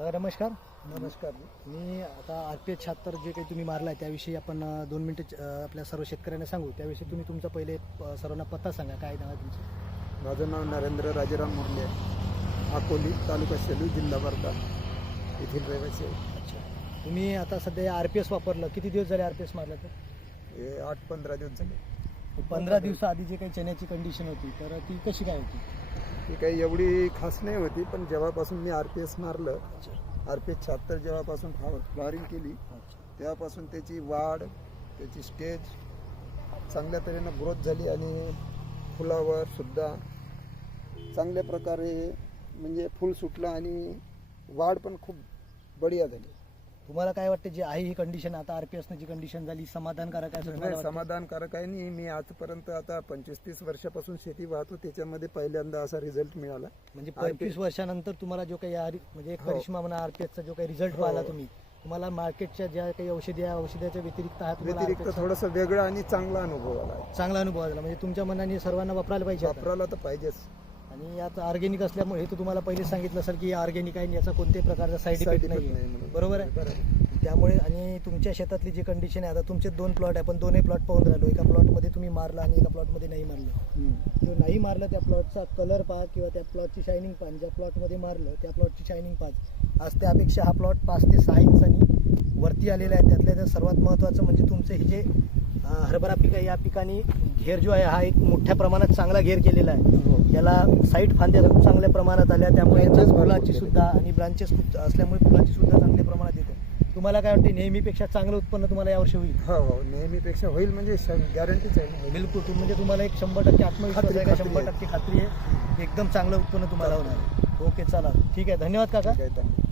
नमस्कार. नमस्कार. मी आता RPS 76 जे काही तुम्ही मारला आहे त्याविषयी आपण 2 मिनिटं आपल्या सर्व शेतकऱ्यांना सांगू. त्याविषयी तुम्ही तुमचा पहिले सर्वांना पत्ता सांगा. काय नाव आहे तुमचं? माझं नाव नरेंद्र राजाराम मुरले आहे. अकोली, तालुका सेलू, जिल्हा वर्धा येथील रहिवासी आहे. अच्छा. तुम्ही आता सध्या RPS वापरलं, किती दिवस झाले RPS मारलं? तर हे 8-15 दिवस झाले. 15 दिवसाआधी जे काही चण्याची कंडिशन होती तर ती कशी काय होती? ती काही एवढी खास नाही होती, पण जेव्हापासून मी RPS मारलं, RPS 76 जेव्हापासून फ्लॉवरिंग केली तेव्हापासून त्याची वाढ, त्याची स्टेज चांगल्या तऱ्हेनं ग्रोथ झाली आणि फुलावर सुद्धा चांगल्या प्रकारे म्हणजे फुल सुटलं आणि वाढ पण खूप बढिया झाली. तुम्हाला काय वाटतं जे आहे ही कंडिशन आता RPSने जी कंडिशन झाली समाधानकारक आहे? नाही, समाधानकारक आहे. नाही, मी आजपर्यंत आता 25-30 वर्षापासून शेती वाहतो, त्याच्यामध्ये पहिल्यांदा असा रिझल्ट मिळाला. म्हणजे 25 वर्षानंतर तुम्हाला जो काही म्हणजे एक हो. करिश्मा म्हणा RPSचा जो काही रिझल्ट हो. पाहिला तुम्ही, तुम्हाला मार्केटच्या ज्या काही औषधाच्या व्यतिरिक्त व्यतिरिक्त थोडासा वेगळा आणि चांगला अनुभव आला. चांगला अनुभव आला. म्हणजे तुमच्या मनाने सर्वांना वापरायला पाहिजे आता. वापरायला तर पाहिजेच. आणि यात ऑर्गॅनिक असल्यामुळे हे तर तुम्हाला पहिले सांगितलं सर की ऑर्गॅनिक आहे आणि याचा कोणत्याही प्रकारचा साईड इफेक्ट नाही म्हणून. बरोबर आहे. त्यामुळे आणि तुमच्या शेतातली जी कंडिशन आहे आता तुमचे 2 प्लॉट आहे, आपण दोन्ही प्लॉट पाहून राहिलो. एका प्लॉटमध्ये तुम्ही मारला आणि एका प्लॉटमध्ये नाही मारलं. जो नाही मारलं त्या प्लॉटचा कलर पहा किंवा त्या प्लॉटची शायनिंग पहा. ज्या प्लॉटमध्ये मारलं त्या प्लॉटची शायनिंग पहा. आज त्यापेक्षा हा प्लॉट 5 ते 6 इंचांनी वरती आलेला आहे. त्यातल्या त्यात सर्वात महत्त्वाचं म्हणजे तुमचं हे जे हरभरा पीक आहे या पिकाने घेर जो आहे हा एक मोठ्या प्रमाणात चांगला घेर केलेला आहे. याला साईड फांद्या खूप चांगल्या प्रमाणात आल्या, त्यामुळे फुलाची सुद्धा आणि ब्रांचेस खूप असल्यामुळे फुलाची सुद्धा चांगल्या प्रमाणात येते. तुम्हाला काय वाटते नेहमीपेक्षा चांगलं उत्पन्न तुम्हाला यावर्षी होईल? हो, नेहमीपेक्षा होईल म्हणजे गॅरंटीच आहे. बिलकुल. म्हणजे तुम्हाला एक 100% आत्मविश्वास आहे का? 100% खात्री आहे एकदम चांगलं उत्पन्न तुम्हाला होणार आहे. ओके, चला ठीक आहे. धन्यवाद काका. धन्यवाद.